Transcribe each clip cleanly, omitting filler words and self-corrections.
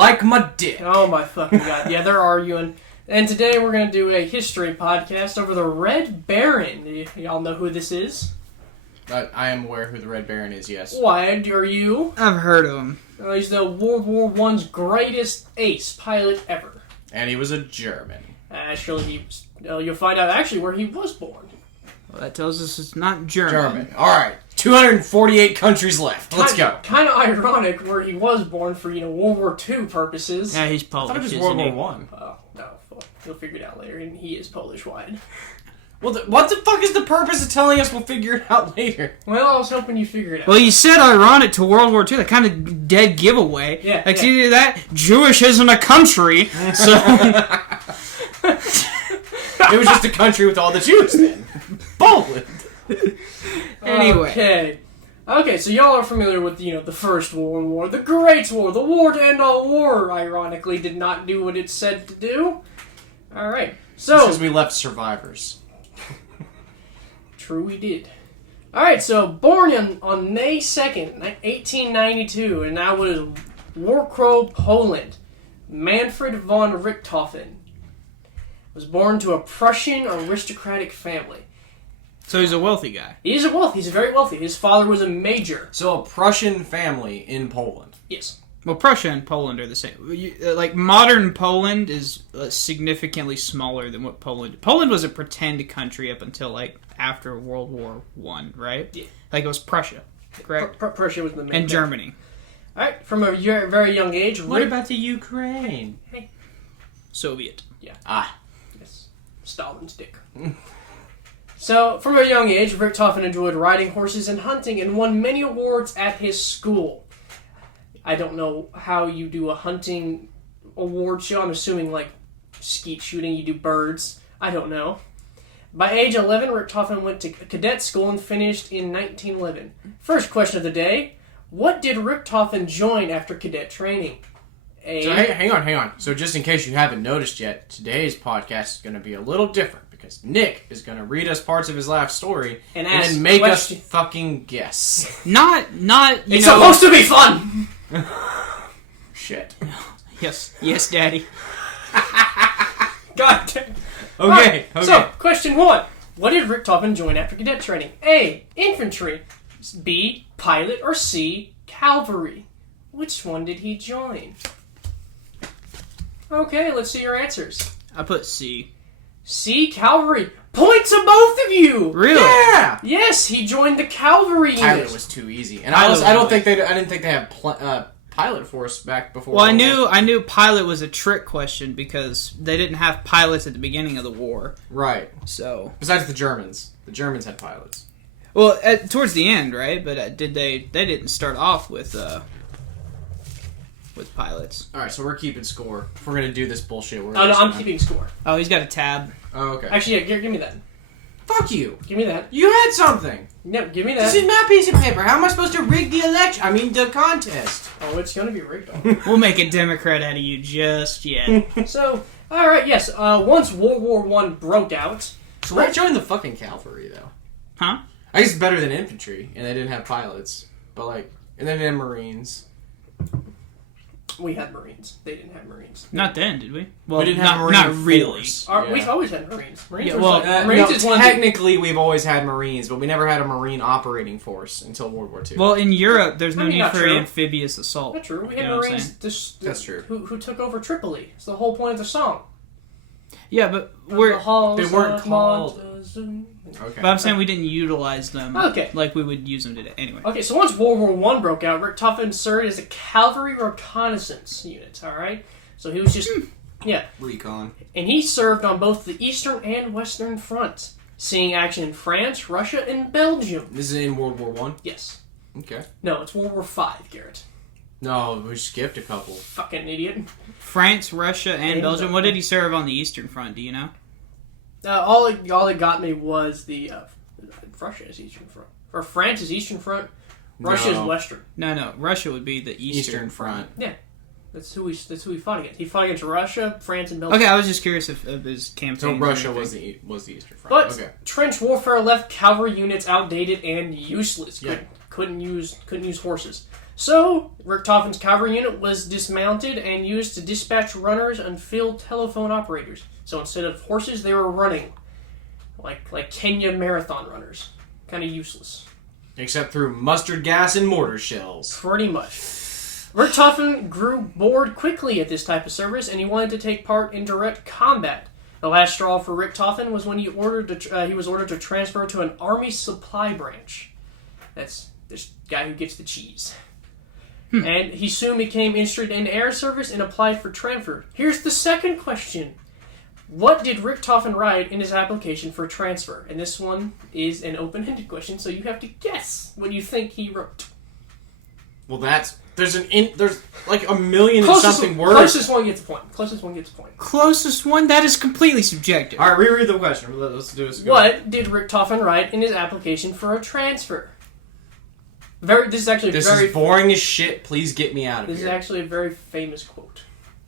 Like my dick. Oh my fucking god. Yeah, they're arguing. And today we're going to do a history podcast over the Red Baron. Y'all know who this is? I am aware who the Red Baron is, yes. Why are you? I've heard of him. He's the World War I's greatest ace pilot ever. And he was a German. Actually, you'll find out actually where he was born. Well, that tells us it's not German. Alright. 248 countries left. Let's go. Kind of ironic where he was born for, World War II purposes. Yeah, he's I Polish, thought it was isn't World he? War One. Oh, no. You'll figure it out later. And he is Polish-wide. Well, what the fuck is the purpose of telling us we'll figure it out later? Well, I was hoping you figured it out. Well, you said ironic to World War II. That kind of dead giveaway. Yeah. Like, either that, Jewish isn't a country, so... It was just a country with all the Jews then. Poland. Anyway. Okay, so y'all are familiar with, the First World War, the Great War, the war to end all war, ironically, did not do what it said to do. Alright, so... Because we left survivors. True we did. Alright, so born on May 2nd, 1892, and that was Warsaw, Poland, Manfred von Richthofen was born to a Prussian aristocratic family. So he's a wealthy guy. He's very wealthy. His father was a major. So a Prussian family in Poland. Yes. Well, Prussia and Poland are the same. Like, modern Poland is significantly smaller than what Poland... Poland was a pretend country up until, after World War I, right? Yeah. Like, it was Prussia, correct? Prussia was the main... And Germany. Alright, from a very young age... What about the Ukraine? Soviet. Yeah. Yes. Stalin's dick. So, from a young age, Richthofen enjoyed riding horses and hunting and won many awards at his school. I don't know how you do a hunting award show. I'm assuming, skeet shooting, you do birds. I don't know. By age 11, Richthofen went to cadet school and finished in 1911. First question of the day. What did Richthofen join after cadet training? So hang on. So just in case you haven't noticed yet, today's podcast is going to be a little different because Nick is going to read us parts of his life story and then make us fucking guess. Not. It's supposed to be fun. Shit. Yes, Daddy. God damn. Okay. So, question 1. What did Richthofen join after cadet training? A. Infantry. B. Pilot. Or C. Cavalry. Which one did he join? Okay, let's see your answers. I put C. C. Cavalry. Point to both of you! Really? Yeah! Yes, he joined the cavalry unit. Pilot was too easy. And I didn't think they had pilot force back before. Well, I knew pilot was a trick question because they didn't have pilots at the beginning of the war. Right. So besides the Germans. The Germans had pilots. Well, towards the end, right? But did they didn't start off with pilots. Alright, so we're keeping score. If we're going to do this bullshit, Oh, no, I'm keeping score. Oh, he's got a tab. Oh, okay. Actually, yeah, give me that. Fuck you. Give me that. You had something. No, give me that. This is my piece of paper. How am I supposed to rig the election? I mean, the contest. Oh, it's gonna be rigged. We'll make a Democrat out of you just yet. So, alright, yes. Once World War I broke out... So why join the fucking cavalry, though? Huh? I guess it's better than infantry, and they didn't have pilots. But, and they didn't have Marines. We had Marines. They didn't have Marines. Not then, did we? Well, we didn't have Marine not really. force. We've always had Marines. Marines Technically, we've always had Marines, but we never had a Marine operating force until World War II. Well, in Europe, there's no need for true. amphibious assault. Not true. We had Marines. That's true. Who took over Tripoli? It's the whole point of the song. Yeah, but they weren't called. Okay. But I'm saying we didn't utilize them like we would use them today. Anyway. Okay, so once World War I broke out, Richthofen served as a cavalry reconnaissance unit, alright? So he was just... Yeah. Recon. And he served on both the Eastern and Western fronts, seeing action in France, Russia, and Belgium. This is in World War I? Yes. Okay. No, it's World War V, Garrett. No, we skipped a couple. Fucking idiot. France, Russia, and Belgium. What did he serve on the Eastern Front? Do you know? All it got me was the Russia's Eastern Front. Or France's Eastern Front. Russia's Western. No. Russia would be the Eastern Front. Yeah. That's who he fought against. He fought against Russia, France, and Belgium. Okay, I was just curious if his campaign. So Russia was the Eastern Front. But trench warfare left cavalry units outdated and useless. Couldn't use horses. So, Richthofen's cavalry unit was dismounted and used to dispatch runners and field telephone operators. So instead of horses, they were running. Like Kenya marathon runners. Kind of useless. Except through mustard gas and mortar shells. Pretty much. Richthofen grew bored quickly at this type of service, and he wanted to take part in direct combat. The last straw for Richthofen was when he was ordered to transfer to an army supply branch. That's this guy who gets the cheese. And he soon became interested in air service and applied for transfer. Here's the second question. What did Richthofen write in his application for transfer? And this one is an open-ended question, so you have to guess what you think he wrote. Well, there's like a million and something words. Closest one gets a point. Closest one? That is completely subjective. All right, reread the question. Let's do this. What did Richthofen write in his application for a transfer? This is boring as shit. Please get me out of here. This is actually a very famous quote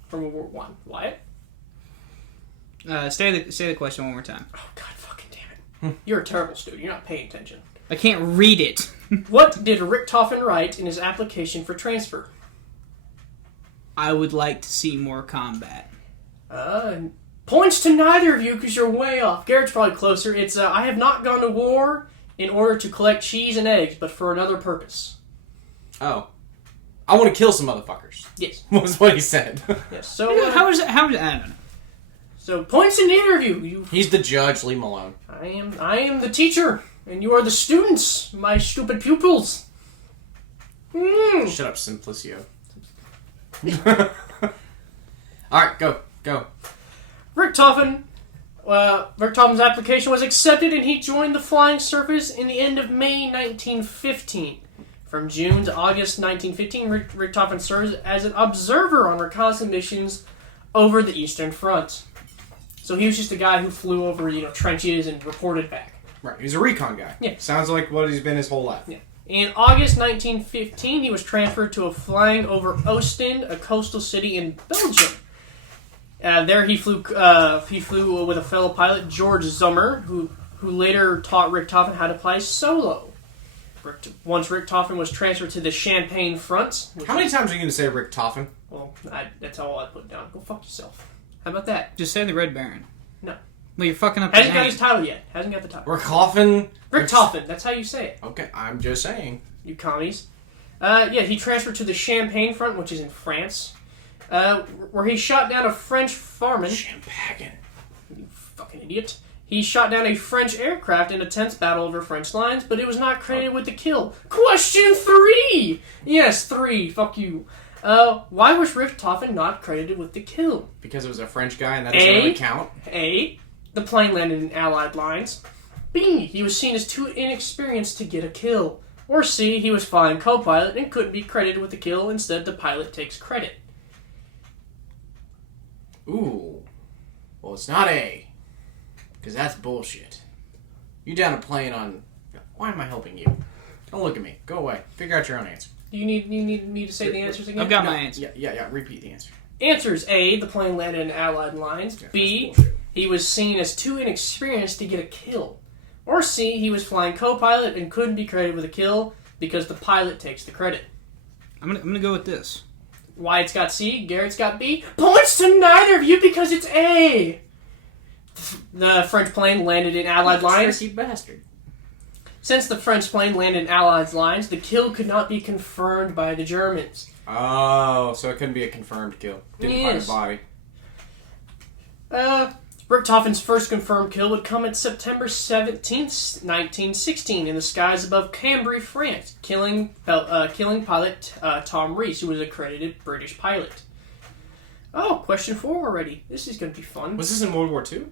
from World War I. Wyatt? Say the question one more time. Oh, God fucking damn it. You're a terrible student. You're not paying attention. I can't read it. What did Richthofen write in his application for transfer? I would like to see more combat. Points to neither of you because you're way off. Garrett's probably closer. It's, I have not gone to war in order to collect cheese and eggs, but for another purpose. Oh. I want to kill some motherfuckers. Yes. Was what he said. Yes. So, how is it? I don't know. So, points to neither of you. He's the judge. Leave him alone. I am the teacher, and you are the students, my stupid pupils. Shut up, Simplicio. Alright, go. Richthofen's application was accepted, and he joined the flying service in the end of May 1915. From June to August 1915, Richthofen served as an observer on reconnaissance missions over the Eastern Front. So he was just a guy who flew over, trenches and reported back. Right, he's a recon guy. Yeah. Sounds like what he's been his whole life. Yeah. In August 1915, he was transferred to flying over Ostend, a coastal city in Belgium. There he flew with a fellow pilot, George Zummer, who later taught Richthofen how to fly solo. Once Richthofen was transferred to the Champagne front. How many times are you going to say Richthofen? Well, that's all I put down. Go fuck yourself. How about that? Just say the Red Baron. No. Well, you're fucking up. Hasn't got his title yet. Hasn't got the title. Richthofen. That's how you say it. Okay, I'm just saying. You commies. He transferred to the Champagne front, which is in France, where he shot down a French fireman. Champagne. You fucking idiot. He shot down a French aircraft in a tense battle over French lines, but it was not credited with the kill. Question 3! Yes, 3. Fuck you. Why was Richthofen not credited with the kill? Because it was a French guy and that doesn't really count. A. The plane landed in Allied lines. B. He was seen as too inexperienced to get a kill. Or C. He was flying co-pilot and couldn't be credited with the kill. Instead, the pilot takes credit. Ooh. Well, it's not A. Because that's bullshit. You down a plane on... Why am I helping you? Don't look at me. Go away. Figure out your own answer. You need me to say the answers again? I've got my answer. Yeah. Repeat the answer. Answers: A. The plane landed in Allied lines. Yeah, B. He was seen as too inexperienced to get a kill. Or C. He was flying co-pilot and couldn't be credited with a kill because the pilot takes the credit. I'm gonna go with this. Wyatt's got C. Garrett's got B. Points to neither of you because it's A. The French plane landed in Allied lines. Tricky bastard. Since the French plane landed in Allied lines, the kill could not be confirmed by the Germans. Oh, so it couldn't be a confirmed kill. Didn't find a body. Richthofen's first confirmed kill would come at September 17th, 1916, in the skies above Cambrai, France, killing pilot Tom Rees, who was a credited British pilot. Oh, question 4 already. This is going to be fun. Was this in World War II?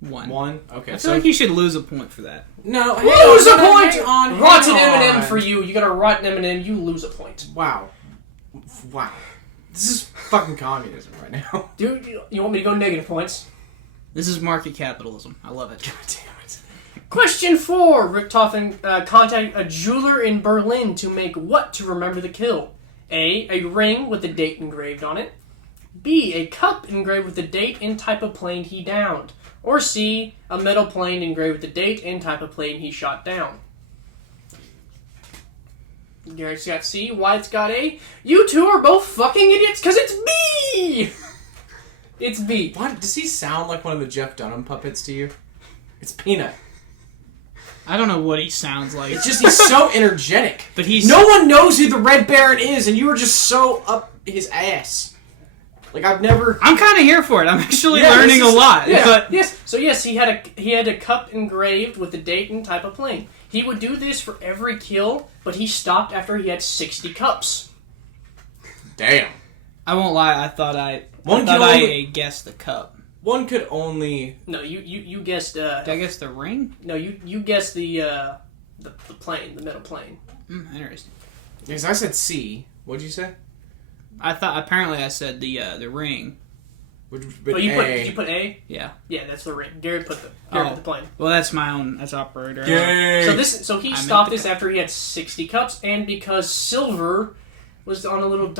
One. Okay. I feel like you should lose a point for that. No. Lose a point! Rotten hang on. M&M for you. You got a rotten M&M, you lose a point. Wow. This is fucking communism right now. Dude, you want me to go negative points? This is market capitalism. I love it. God damn it. Question 4. Richthofen contacted a jeweler in Berlin to make what to remember the kill? A ring with the date engraved on it. B. A cup engraved with the date and type of plane he downed. Or C. A metal plane engraved with the date and type of plane he shot down. Garrett's got C. Wyatt's got A. You two are both fucking idiots because it's B! It's B. What? Does he sound like one of the Jeff Dunham puppets to you? It's Peanut. I don't know what he sounds like. It's just he's so energetic. But he's... No one knows who the Red Baron is, and you were just so up his ass. Like, I've never... I'm kind of here for it. I'm actually learning a lot. Yeah, But... Yes. So yes, he had a cup engraved with the date and type of plane. He would do this for every kill, but he stopped after he had 60 cups. Damn. I won't lie. I thought I guessed the cup. One could only... No, you guessed... Did I guess the ring? No, you guessed the plane, the metal plane. Interesting. Yes, I said C. What'd you say? I thought... Apparently I said the ring. Did you put A? Yeah. Yeah, that's the ring. Garrett put the plane. Well, that's my own... That's operator. Yay! So he stopped this after he had 60 cups, and because silver... was on a little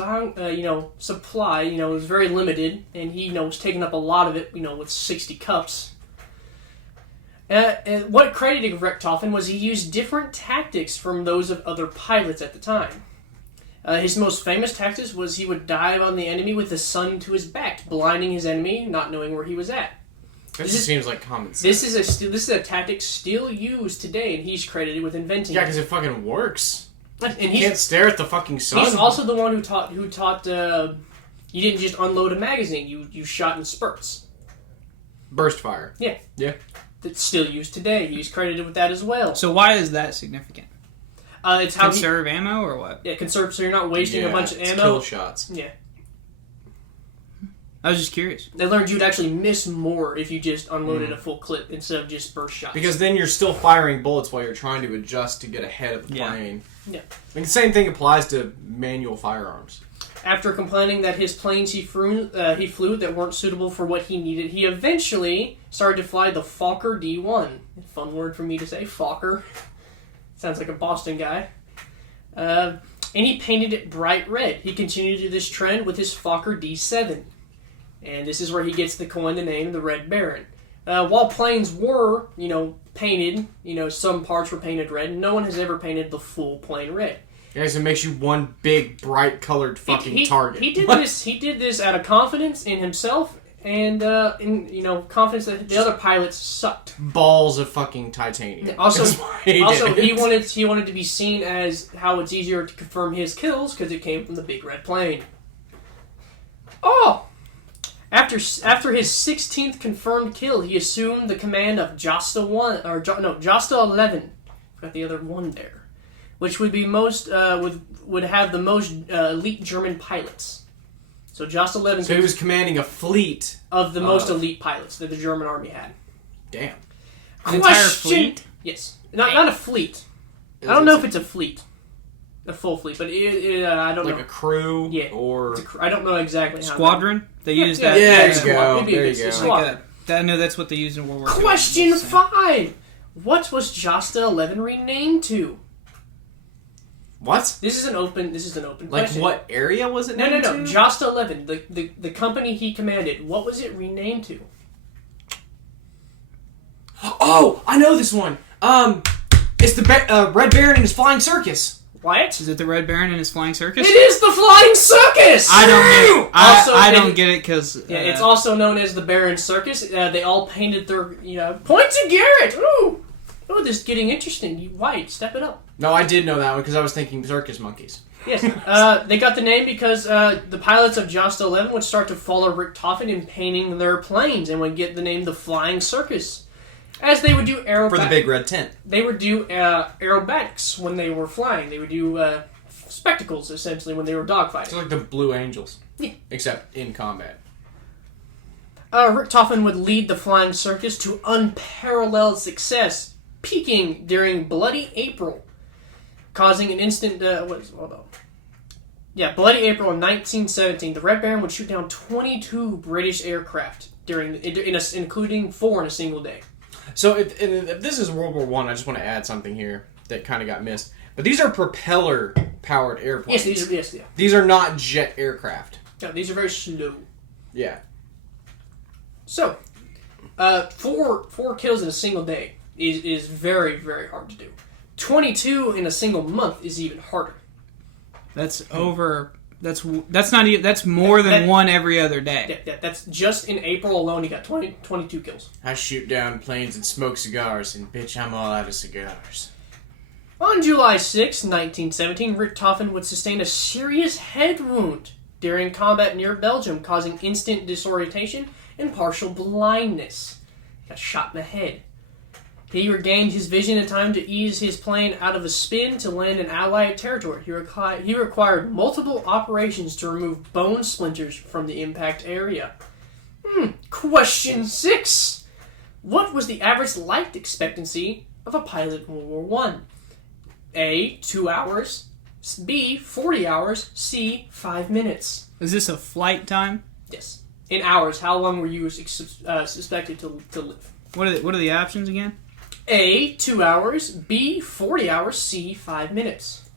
supply, it was very limited, and he, was taking up a lot of it, with 60 cups. And what credited Richthofen was he used different tactics from those of other pilots at the time. His most famous tactics was he would dive on the enemy with the sun to his back, blinding his enemy, not knowing where he was at. This seems like common sense. This is a tactic still used today, and he's credited with inventing it. Yeah, because it fucking works. And you can't stare at the fucking sun. He's also the one who taught you didn't just unload a magazine, you shot in spurts. Burst fire. Yeah. Yeah. That's still used today. He's credited with that as well. So why is that significant? It's how conserve ammo or what? Yeah, conserve so you're not wasting a bunch of ammo. Kill shots. Yeah. I was just curious. They learned you'd actually miss more if you just unloaded a full clip instead of just burst shots. Because then you're still firing bullets while you're trying to adjust to get ahead of the plane. Yeah. The same thing applies to manual firearms. After complaining that his planes he flew that weren't suitable for what he needed, he eventually started to fly the Fokker D1. Fun word for me to say, Fokker. Sounds like a Boston guy. And he painted it bright red. He continued to do this trend with his Fokker D7. And this is where he gets the name the Red Baron. While planes were, painted, some parts were painted red, no one has ever painted the full plane red. Yeah, so it makes you one big, bright colored fucking target. He did this out of confidence in himself and confidence that the other pilots sucked. Balls of fucking titanium. Also, he wanted to be seen as how it's easier to confirm his kills because it came from the big red plane. Oh. After his 16th confirmed kill, he assumed the command of Josta 11. Got the other one there, which would be would have the most elite German pilots. So Josta 11. So he was commanding a fleet of the most elite pilots that the German army had. Damn. An entire fleet? Yes, not a fleet. I don't know if it's a fleet. A full fleet, but I don't know. Like a crew? Yeah. Or... I don't know exactly how. Squadron? They use that. Yeah, there you go. I know that's what they use in World War II. Question 5. What was Josta 11 renamed to? What? This is an open like question. What area was it named No. to? Josta 11, the company he commanded, what was it renamed to? Oh, I know this one. It's the Red Baron and his Flying Circus. What? Is it the Red Baron and his Flying Circus? It is the Flying Circus! I don't get it. I don't get it because... it's also known as the Baron Circus. They all painted their... Point to Garrett! Ooh! Oh, this is getting interesting. White, step it up. No, I did know that one because I was thinking circus monkeys. Yes. They got the name because the pilots of Josta 11 would start to follow Richthofen in painting their planes and would get the name the Flying Circus. As they would do for the big red tent. They would do aerobatics when they were flying. They would do spectacles, essentially, when they were dogfighting. It's like the Blue Angels. Yeah. Except in combat. Richthofen would lead the Flying Circus to unparalleled success, peaking during Bloody April, causing an instant... Bloody April in 1917. The Red Baron would shoot down 22 British aircraft, including 4 in a single day. So if this is World War I just want to add something here that kind of got missed. But these are propeller-powered airplanes. Yes, yeah. These are not jet aircraft. No, these are very slow. Yeah. So, 4 kills in a single day is very, very hard to do. 22 in a single month is even harder. That's over. That's not even. That's more than one every other day. Yeah, that's just in April alone. He got 22 kills. I shoot down planes and smoke cigars, and bitch, I'm all out of cigars. On July 6, 1917, Richthofen would sustain a serious head wound during combat near Belgium, causing instant disorientation and partial blindness. He got shot in the head. He regained his vision in time to ease his plane out of a spin to land in Allied territory. He required multiple operations to remove bone splinters from the impact area. Question 6. What was the average life expectancy of a pilot in World War I? A, 2 hours. B, 40 hours. C, 5 minutes. Is this a flight time? Yes. In hours, how long were you suspected to live? What are the options again? A, 2 hours. B, 40 hours. C, 5 minutes.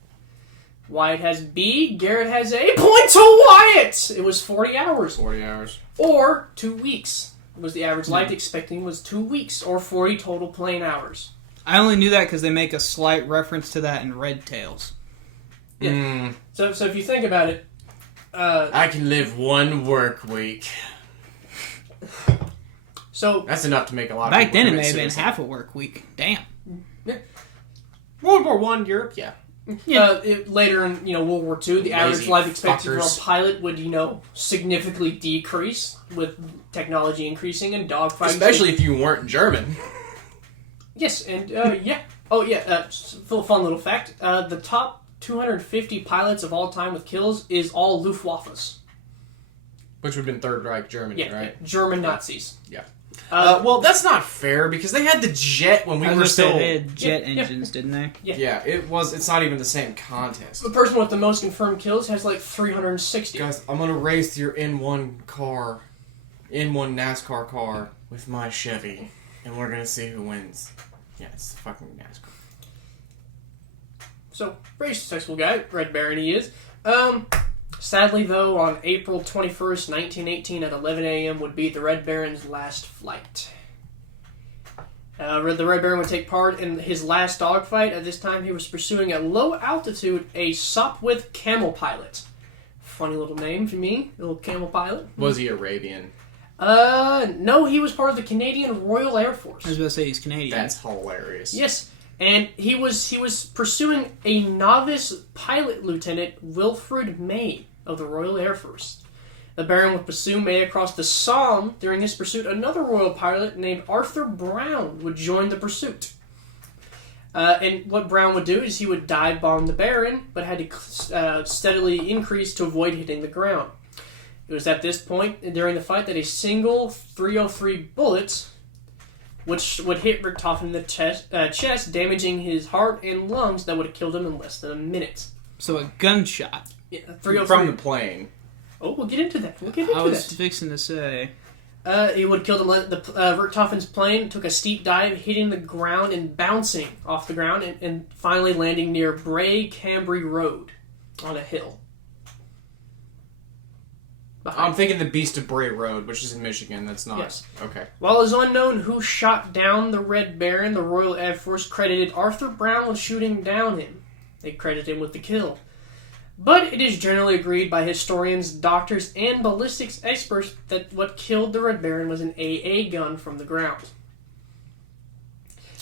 Wyatt has B. Garrett has A. Point to Wyatt! It was 40 hours. 40 hours. Or 2 weeks. Was the average life expectancy was 2 weeks, or 40 total plane hours. I only knew that because they make a slight reference to that in Red Tails. Yeah. So if you think about it... I can live 1 work week. So that's enough to make a lot of back people then it may have been suicide. half a work week. Damn. Yeah. World War I, Europe, yeah. Later in World War II, the average life expectancy for a pilot would significantly decrease with technology increasing and dogfighting. Especially if you weren't German. Yes, and yeah. Oh yeah. Fun little fact: the top 250 pilots of all time with kills is all Luftwaffes. Which would have been Third Reich Germany, yeah, right? Yeah, German Nazis. Yeah. Well, that's not fair because they had the jet when we were still. They had jet engines, didn't they? Yeah. Yeah, it's not even the same contest. The person with the most confirmed kills has like 360. Guys, I'm gonna race your N1 NASCAR car with my Chevy, and we're gonna see who wins. Yeah, it's fucking NASCAR. So, very successful guy, Red Baron he is. Sadly, though, on April 21st, 1918 at 11 a.m. would be the Red Baron's last flight. The Red Baron would take part in his last dogfight. At this time, he was pursuing at low altitude a Sopwith camel pilot. Funny little name for me, little camel pilot. Was he Arabian? No, he was part of the Canadian Royal Air Force. I was about to say he's Canadian. That's hilarious. Yes. And he was pursuing a novice pilot lieutenant, Wilfred May, of the Royal Air Force. The Baron would pursue May across the Somme. During his pursuit, another royal pilot named Arthur Brown would join the pursuit. And what Brown would do is he would dive bomb the Baron, but had to steadily increase to avoid hitting the ground. It was at this point during the fight that a single .303 bullet which would hit Richthofen in the chest, damaging his heart and lungs that would have killed him in less than a minute. So a gunshot. Yeah, 303. From the plane. Oh, we'll get into that. I was fixing to say. He would kill him. Richthofen's plane took a steep dive, hitting the ground and bouncing off the ground, and finally landing near Bray-Cambrai Road on a hill. I'm thinking the Beast of Bray Road, which is in Michigan. That's not... Yes. Okay. While it is unknown who shot down the Red Baron, the Royal Air Force credited Arthur Brown with shooting down him. They credit him with the kill. But it is generally agreed by historians, doctors, and ballistics experts that what killed the Red Baron was an AA gun from the ground.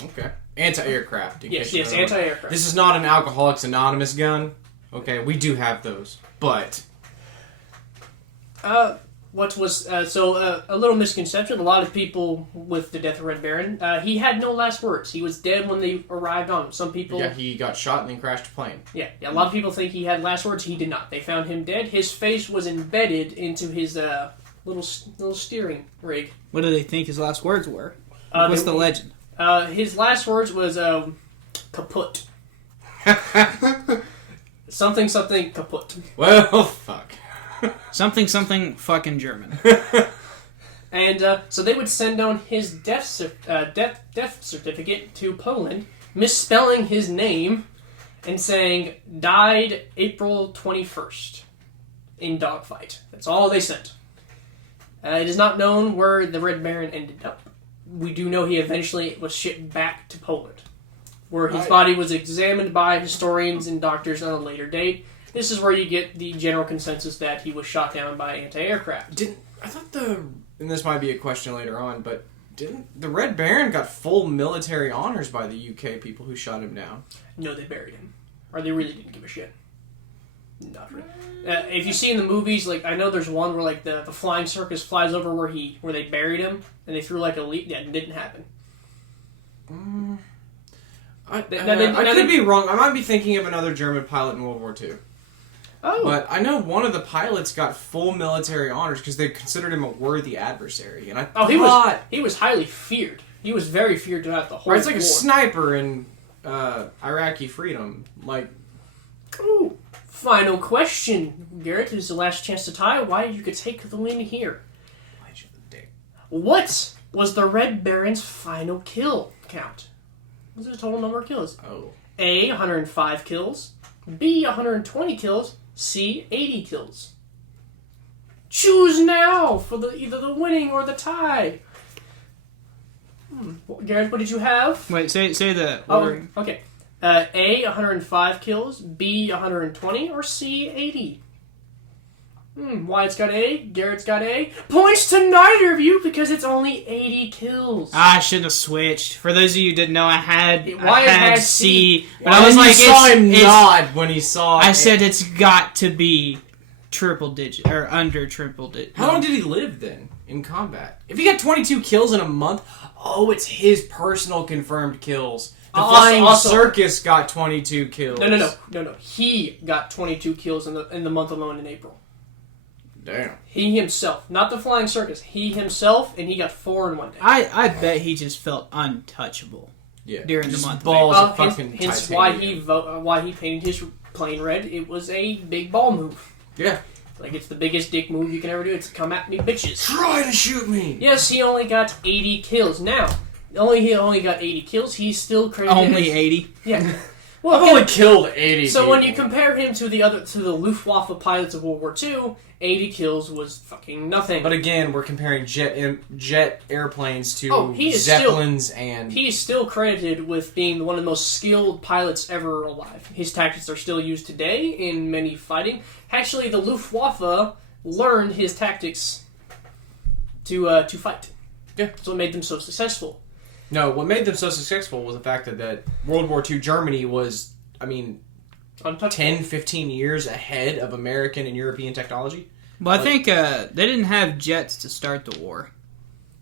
Okay. Anti-aircraft. Yes, anti-aircraft. This is not an Alcoholics Anonymous gun. Okay, we do have those. But... a little misconception. A lot of people with the death of Red Baron, he had no last words. He was dead when they arrived on him. Some people... Yeah, he got shot and then crashed a plane. Yeah, a lot of people think he had last words. He did not. They found him dead. His face was embedded into his little steering rig. What do they think his last words were? What's the legend? His last words was, kaput. something kaput. Well, fuck. Something fucking German. And so they would send down his death certificate to Poland, misspelling his name and saying, died April 21st in dogfight. That's all they sent. It is not known where the Red Baron ended up. We do know he eventually was shipped back to Poland, where his body was examined by historians and doctors on a later date. This is where you get the general consensus that he was shot down by anti-aircraft. And this might be a question later on, but didn't the Red Baron got full military honors by the UK people who shot him down? No, they buried him. Or they really didn't give a shit. Not really. If you see in the movies, like, I know there's one where, like, the flying circus flies over where they buried him, and they threw, like, a leaf. Yeah, it didn't happen. I could be wrong. I might be thinking of another German pilot in World War II. Oh. But I know one of the pilots got full military honors because they considered him a worthy adversary. And he was highly feared. He was very feared throughout the whole war. It's like a sniper in Iraqi freedom. Like, ooh. Final question, Garrett. This is the last chance to tie. Why you could take the win here? What was the Red Baron's final kill count? What's the total number of kills? A, 105 kills. B, 120 kills. C, 80 kills. Choose now for either the winning or the tie. Garrett, what did you have? Wait, say the order. Oh, okay. A, 105 kills. B, 120. Or C, 80. Wyatt's got A. Garrett's got A. Points to neither of you because it's only 80 kills. I shouldn't have switched. For those of you who didn't know, I had C. But I was like, saw him nod when he saw it. I said it's got to be triple digit or under triple digit. How long did he live then in combat? If he got 22 kills in a month, it's his personal confirmed kills. The Flying Circus got 22 kills. No. He got 22 kills in the month alone in April. Damn. He himself. Not the Flying Circus. He himself, and he got 4 in one day. I bet he just felt untouchable during the month. Balls of fucking hence why he painted his plane red. It was a big ball move. Yeah. Like, it's the biggest dick move you can ever do. It's come at me, bitches. Try to shoot me! Yes, he only got 80 kills. Now, he only got 80 kills. He's still credited only 80? Yeah. Well, I've only killed 80 So people. when you compare him to the Luftwaffe pilots of World War II, 80 kills was fucking nothing. But again, we're comparing jet airplanes to Zeppelins and... He is still credited with being one of the most skilled pilots ever alive. His tactics are still used today in many fighting. Actually, the Luftwaffe learned his tactics to fight. Yeah. That's what made them so successful. No, what made them so successful was the fact that World War II Germany was, 10, 15 years ahead of American and European technology. Well, I think they didn't have jets to start the war.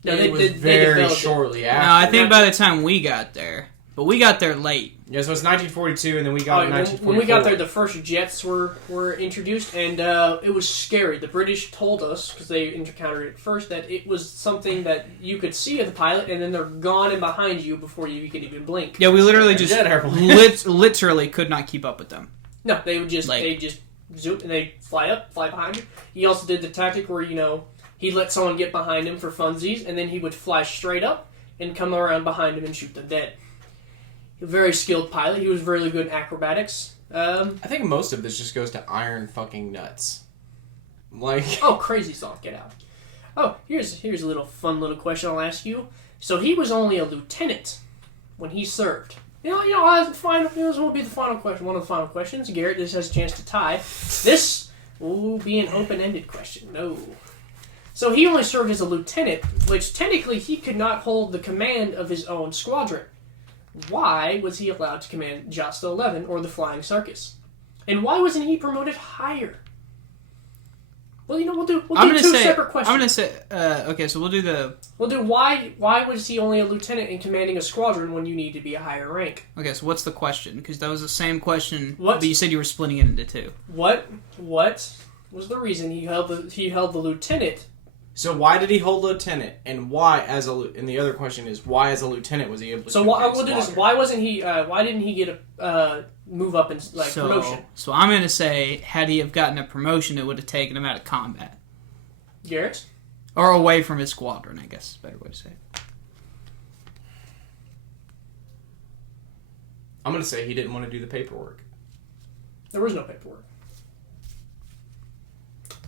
No, it was very shortly after. No, I think by the time we got there. But we got there late. Yeah, so it's 1942, and then we got in 1944. When we got there, the first jets were introduced, and it was scary. The British told us, because they encountered it first, that it was something that you could see as a pilot, and then they're gone and behind you before you could even blink. Yeah, we literally literally could not keep up with them. No, they would just zoom, and they'd fly behind you. He also did the tactic where, he'd let someone get behind him for funsies, and then he would fly straight up and come around behind him and shoot them dead. A very skilled pilot. He was really good in acrobatics. I think most of this just goes to iron fucking nuts. Crazy song, get out. Oh, here's a little fun little question I'll ask you. So he was only a lieutenant when he served. This will be the final question. One of the final questions. Garrett, this has a chance to tie. This will be an open-ended question. No. So he only served as a lieutenant, which technically he could not hold the command of his own squadron. Why was he allowed to command Josta 11 or the Flying Circus? And why wasn't he promoted higher? Well, we'll do two separate questions. I'm going to say, okay, so we'll do why was he only a lieutenant and commanding a squadron when you need to be a higher rank? Okay, so what's the question? Because that was the same question, but you said you were splitting it into two. What was the reason he held the lieutenant? So why did he hold lieutenant, and why and the other question is why as a lieutenant was he able to? So we'll do this. Why wasn't he? Why didn't he get a move up in promotion? So I'm going to say, had he have gotten a promotion, it would have taken him out of combat. Garrett, or away from his squadron, I guess is a better way to say it. I'm going to say he didn't want to do the paperwork. There was no paperwork.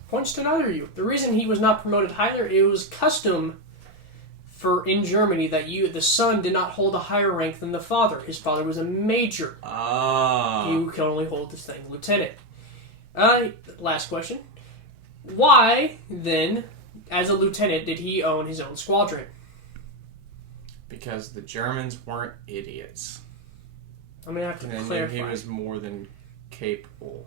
Points to neither of you. The reason he was not promoted higher, it was custom in Germany that the son did not hold a higher rank than the father. His father was a major. Ah. He could only hold this thing lieutenant. Last question. Why, then, as a lieutenant, did he own his own squadron? Because the Germans weren't idiots. I'm going to have to clarify. He was more than capable.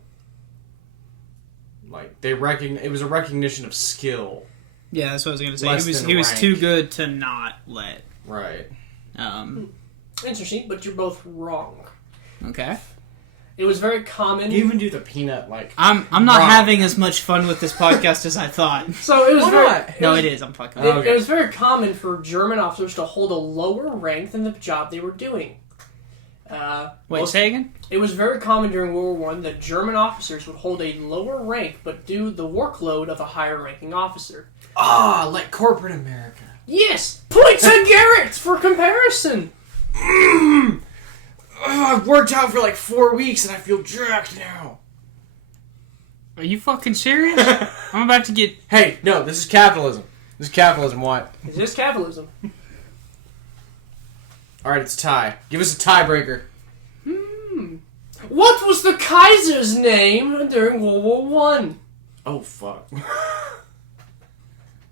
Like, it was a recognition of skill. Yeah, that's what I was going to say. He was too good to not let. Right. Interesting, but you're both wrong. Okay. It was very common. You even do the peanut, like... I'm not having as much fun with this podcast as I thought. So it was it is. I'm fucking... It was very common for German officers to hold a lower rank than the job they were doing. Say again? It was very common during World War I that German officers would hold a lower rank but do the workload of a higher-ranking officer. Like corporate America. Yes! Points on Garrett for comparison! I've worked out for like 4 weeks and I feel jacked now. Are you fucking serious? I'm about to get... Hey, no, this is capitalism. This is capitalism, what? Is this capitalism? Alright, it's a tie. Give us a tiebreaker. What was the Kaiser's name during World War I? Oh, fuck.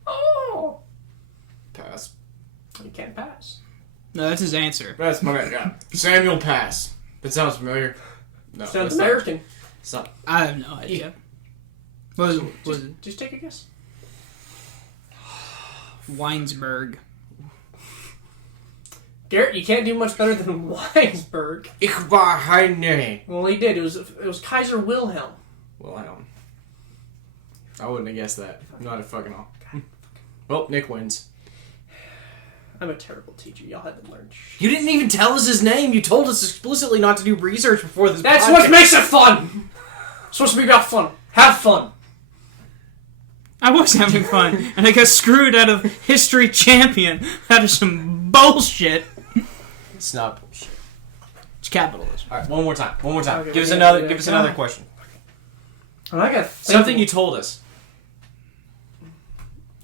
Oh! Pass. You can't pass. No, that's his answer. That's my guy. Samuel Pass. That sounds familiar. No, sounds American. Not. I have no idea. What was it? Just take a guess. Weinsberg. Garrett, you can't do much better than Weinsberg. Ich war Heine. Well, he did. It was Kaiser Wilhelm. Wilhelm. I wouldn't have guessed that. Not a fucking all. Well, Nick wins. I'm a terrible teacher. Y'all had to learn. You didn't even tell us his name. You told us explicitly not to do research before this That's podcast. what makes it fun! It's supposed to be about fun. Have fun. I was having fun, and I got screwed out of history champion out of some bullshit. It's not bullshit. It's capitalism. Alright, one more time. Okay, Give us another question. And I got Something you told us.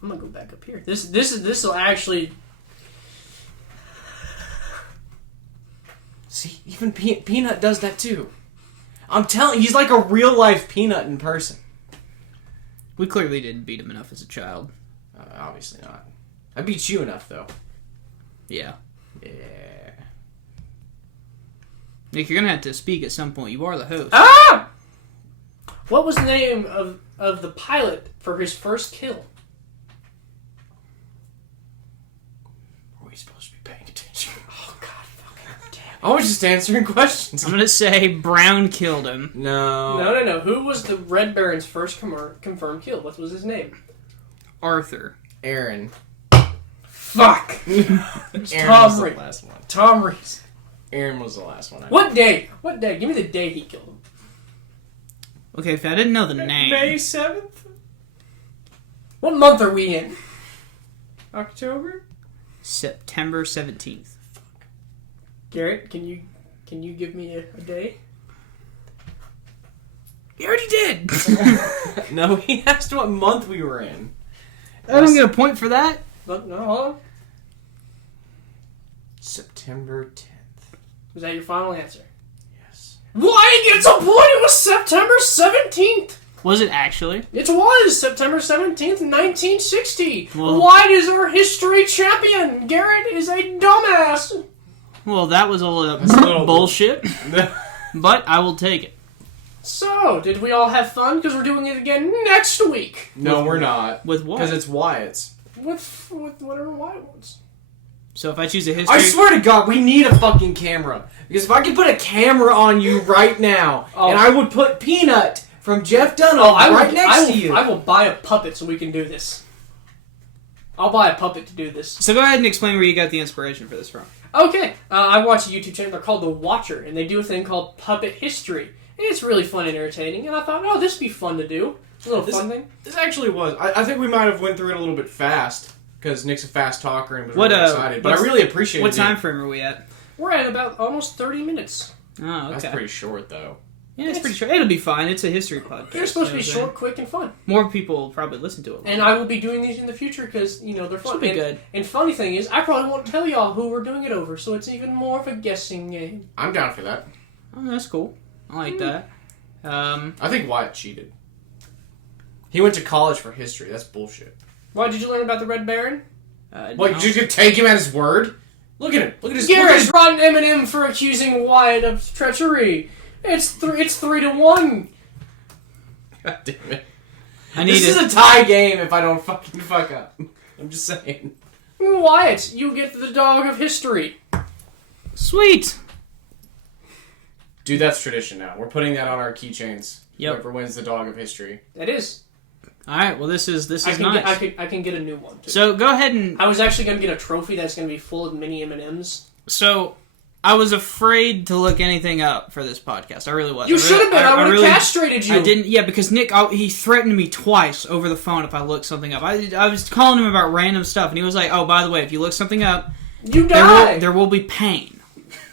I'm gonna go back up here. This will actually... See, even Peanut does that too. I'm telling you, he's like a real life Peanut in person. We clearly didn't beat him enough as a child. Obviously not. I beat you enough though. Yeah. Yeah. Nick, you're gonna have to speak at some point. You are the host. Ah! What was the name of the pilot for his first kill? Are we supposed to be paying attention? Oh god, fucking damn. I was just answering questions. I'm gonna say Brown killed him. No. Who was the Red Baron's first confirmed kill? What was his name? Arthur. Aaron. Fuck! Aaron Tom was the Reese. last one. Tom Reese. Aaron was the last one. What day? Give me the day he killed him. Okay, if I didn't know the name. May 7th? What month are we in? October? September 17th. Garrett, can you give me a day? You already did! No, he asked what month we were in. I don't get a point for that. No, hold on. September 10th. Was that your final answer? Yes. Why gets a point? It was September 17th! Was it actually? It was September 17th, 1960. Well, White is our history champion. Garrett is a dumbass. Well, that was a little bullshit. But I will take it. So, did we all have fun? Because we're doing it again next week. No, we're not. With what? Because it's Wyatt's. With whatever Wyatt wants. So if I choose a history... I swear to God, we need a fucking camera. Because if I could put a camera on you right now, and I would put Peanut from Jeff Dunham next to you. I will buy a puppet so we can do this. I'll buy a puppet to do this. So go ahead and explain where you got the inspiration for this from. Okay, I watch a YouTube channel. They're called The Watcher, and they do a thing called Puppet History. And it's really fun and entertaining, and I thought, oh, this would be fun to do. A little fun thing. This actually was. I think we might have went through it a little bit fast, because Nick's a fast talker and was really excited. But I really appreciate it. What time frame are we at? We're at about almost 30 minutes. Oh, okay. That's pretty short, though. Yeah, it's pretty short. It'll be fine. It's a history podcast. They're supposed to be short, quick, and fun. More people will probably listen to it. And I will be doing these in the future because, they're fun. Should be good. And funny thing is, I probably won't tell y'all who we're doing it over, so it's even more of a guessing game. I'm down for that. Oh, that's cool. I like that. I think Wyatt cheated. He went to college for history. That's bullshit. Why did you learn about the Red Baron? What, you could take him at his word? Look at him. Look at his... Garrett's rotten Eminem for accusing Wyatt of treachery. It's 3-1. God damn it. This is a tie game if I don't fucking fuck up. I'm just saying. Wyatt, you get the dog of history. Sweet. Dude, that's tradition now. We're putting that on our keychains. Yep. Whoever wins the dog of history. It is. Alright, well this is nice. I can get a new one, too. So, go ahead and... I was actually going to get a trophy that's going to be full of mini M&Ms. So, I was afraid to look anything up for this podcast. I really was. You should have been. I would have castrated you. I didn't. Yeah, because Nick, he threatened me twice over the phone if I looked something up. I was calling him about random stuff, and he was like, "Oh, by the way, if you look something up, you die. There will be pain."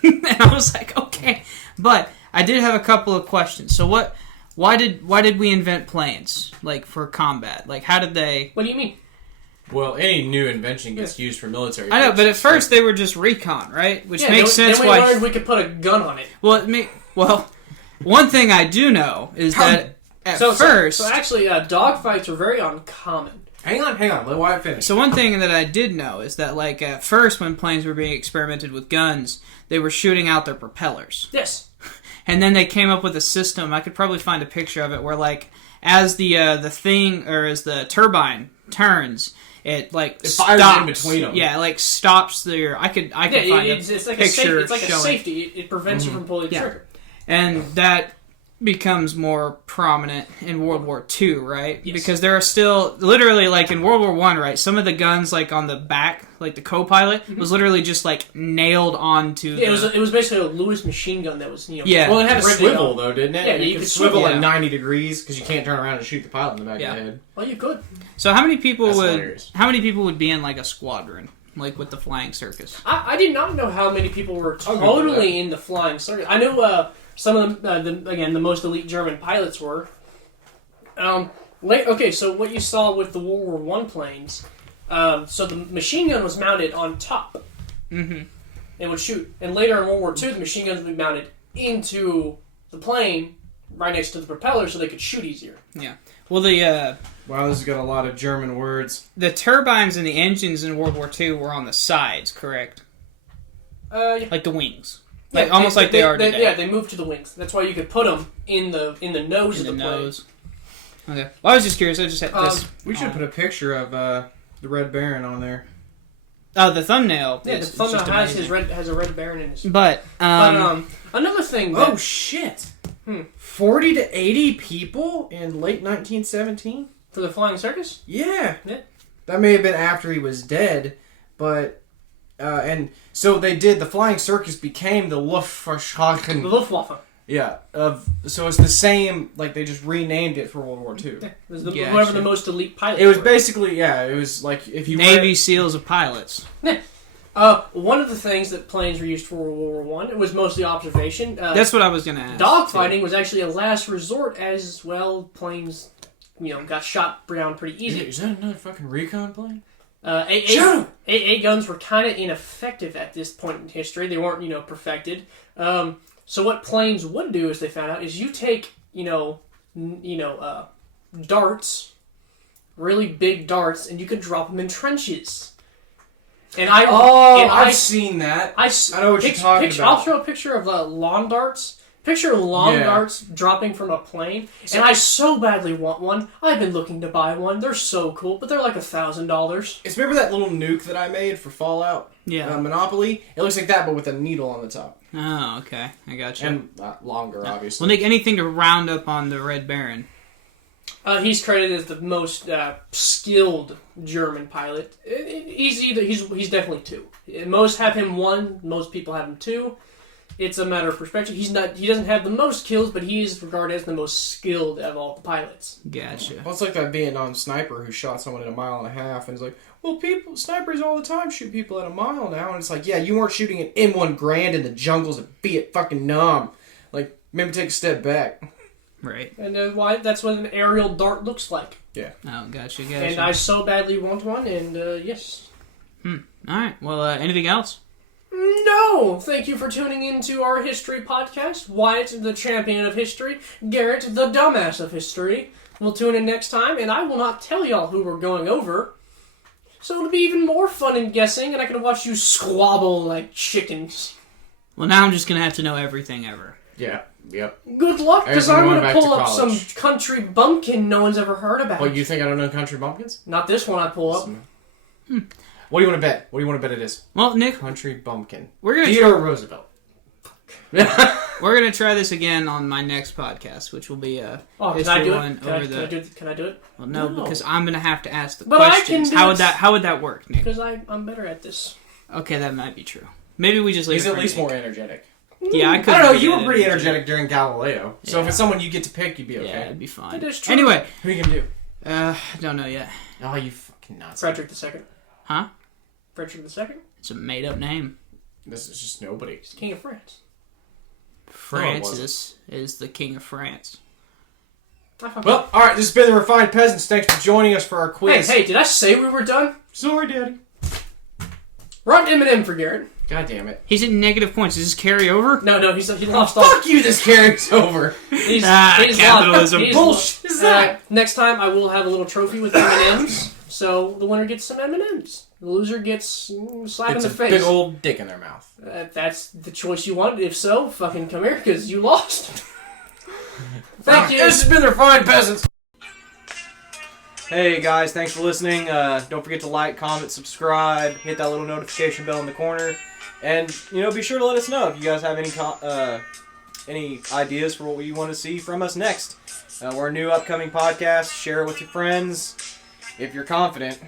And I was like, "Okay," but I did have a couple of questions. So what? Why did we invent planes like for combat? Like, how did they? What do you mean? Well, any new invention gets used for military. I know, but at first they were just recon, right? Which makes sense. Then we learned we could put a gun on it. Well, one thing I do know is that at first... So actually, dogfights are very uncommon. Hang on. Let Wyatt finish. So one thing that I did know is that, like, at first when planes were being experimented with guns, they were shooting out their propellers. Yes. And then they came up with a system, I could probably find a picture of it, where, like, as as the turbine turns... It stops. Fires in between them. Yeah, it stops their. I could find it's like picture. It's like a safety. It prevents you from pulling the trigger. And that becomes more prominent in World War II, right? Yes. Because there are still literally in World War I, right? Some of the guns on the back, the co-pilot, was literally just nailed onto. Yeah, it was basically a Lewis machine gun that was Yeah. Well, it had a swivel though, didn't it? Yeah, you could swivel at 90 degrees because you can't turn around and shoot the pilot in the back of the head. Well, you could. So how many people hilarious. would be in a squadron, with the flying circus? I did not know how many people were totally in the flying circus. I know some of them. The most elite German pilots were. Okay, so what you saw with the World War I planes, so the machine gun was mounted on top. Mm-hmm. It would shoot. And later in World War II, the machine guns would be mounted into the plane, right next to the propeller, so they could shoot easier. Yeah. Well, Wow, this has got a lot of German words. The turbines and the engines in World War II were on the sides, correct? Yeah. Like the wings. Yeah, almost like they are today. Yeah, they moved to the wings. That's why you could put them in the nose of the plane. Okay. Well, I was just curious. I just had this. We should put a picture of the Red Baron on there. Oh, the thumbnail. Yeah, the thumbnail has a Red Baron in it. But another thing. Oh shit! 40 to 80 people in late 1917 for the flying circus. Yeah. That may have been after he was dead, but and so they did. The flying circus became the Luftwaffe. The Luftwaffe. Yeah. So it's the same. They just renamed it for World War II. Yeah. It was whoever the most elite pilots. It was basically It was if you Navy SEALs of pilots. Yeah. One of the things that planes were used for World War I, it was mostly observation. That's what I was going to ask. Dogfighting was actually a last resort as well. Planes, got shot down pretty easy. Is that another fucking recon plane? AA guns were kind of ineffective at this point in history. They weren't, perfected. So what planes would do, as they found out, is you take, darts, really big darts, and you could drop them in trenches. I've seen that. I know what you're talking about. I'll show a picture of lawn darts. Picture darts dropping from a plane, and I so badly want one. I've been looking to buy one. They're so cool, but they're like $1,000. It's remember that little nuke that I made for Fallout? Yeah. Monopoly? It looks like that, but with a needle on the top. Oh, okay. I got you. And longer, obviously. Well, Nick, anything to round up on the Red Baron? He's credited as the most skilled German pilot. He's definitely 2. Most have him 1. Most people have him 2. It's a matter of perspective. He doesn't have the most kills, but he is regarded as the most skilled of all the pilots. Gotcha. Well, it's like that Vietnam sniper who shot someone at 1.5 miles, and it's like, well, snipers all the time shoot people at 1 mile now, and it's like, yeah, you weren't shooting an M1 Grand in the jungles of Vietnam. Maybe take a step back. Right. And that's what an aerial dart looks like. Yeah. Oh, gotcha. And I so badly want one, and yes. All right. Well, anything else? No! Thank you for tuning into our history podcast. Wyatt, the champion of history. Garrett, the dumbass of history. We'll tune in next time, and I will not tell y'all who we're going over. So it'll be even more fun in guessing, and I can watch you squabble like chickens. Well, now I'm just going to have to know everything ever. Yeah, yep. Good luck, because I'm going to pull up some college. country bumpkin no one's ever heard about. What, you think I don't know country bumpkins? Not this one I pull up. What do you want to bet? What do you want to bet it is? Well, Nick, Country bumpkin. we're gonna Theodore Roosevelt. we're gonna try this again on my next podcast, which will be a history one over the. Can I do it? Well, no, because I'm gonna have to ask the But questions. I can do How would that work, Nick? Because I'm better at this. Okay, that might be true. Maybe we just leave. He's it at for least Nick. more energetic. Yeah, I could. I don't know. You were pretty energetic during Galileo, so if Yeah. it's someone you get to pick, you'd be okay. Yeah, it'd be fine. That is true. Anyway, Who you gonna do? I don't know yet. Oh, you fucking nuts. Frederick II. Huh? Frederick II? It's a made-up name. This is just nobody. He's King of France. Francis is the King of France. Well, alright, this has been the Refined Peasants. Thanks for joining us for our quiz. Hey, did I say we were done? Sorry, Daddy. Run M&M for Garrett. God damn it. He's at negative points. Does this carry over? No, he lost all. Fuck you, this carries over. He's capitalism. Lost. Bullshit is that? Next time I will have a little trophy with M&Ms. So the winner gets some M&Ms. The loser gets slap in the face. Big old dick in their mouth. That's the choice you wanted. If so, fucking come here, because you lost. Thank you. This has been the Refined Peasants. Hey guys, thanks for listening. Don't forget to like, comment, subscribe, hit that little notification bell in the corner, and be sure to let us know if you guys have any ideas for what you want to see from us next. We're a new upcoming podcast. Share it with your friends if you're confident.